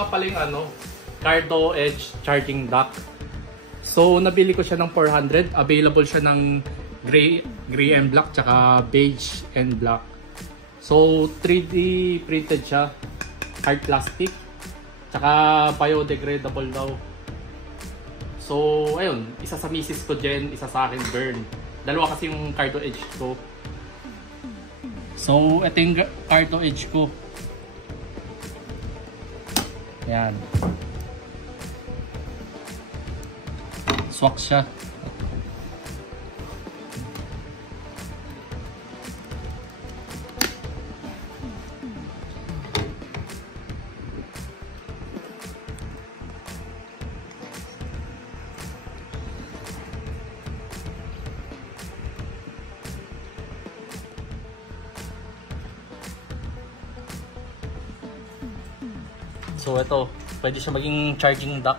nga pala yung ano, Cardo Edge charging dock. So nabili ko siya ng 400. Available siya ng gray and black, tsaka beige and black. So 3D printed siya, hard plastic, tsaka biodegradable daw. So ayun, isa sa misis ko Jen, isa sa akin Bern. Dalawa kasi yung Cardo Edge ko. So ito yung Cardo Edge ko. Yan. Swak siya. So ito, pwede siya maging charging dock.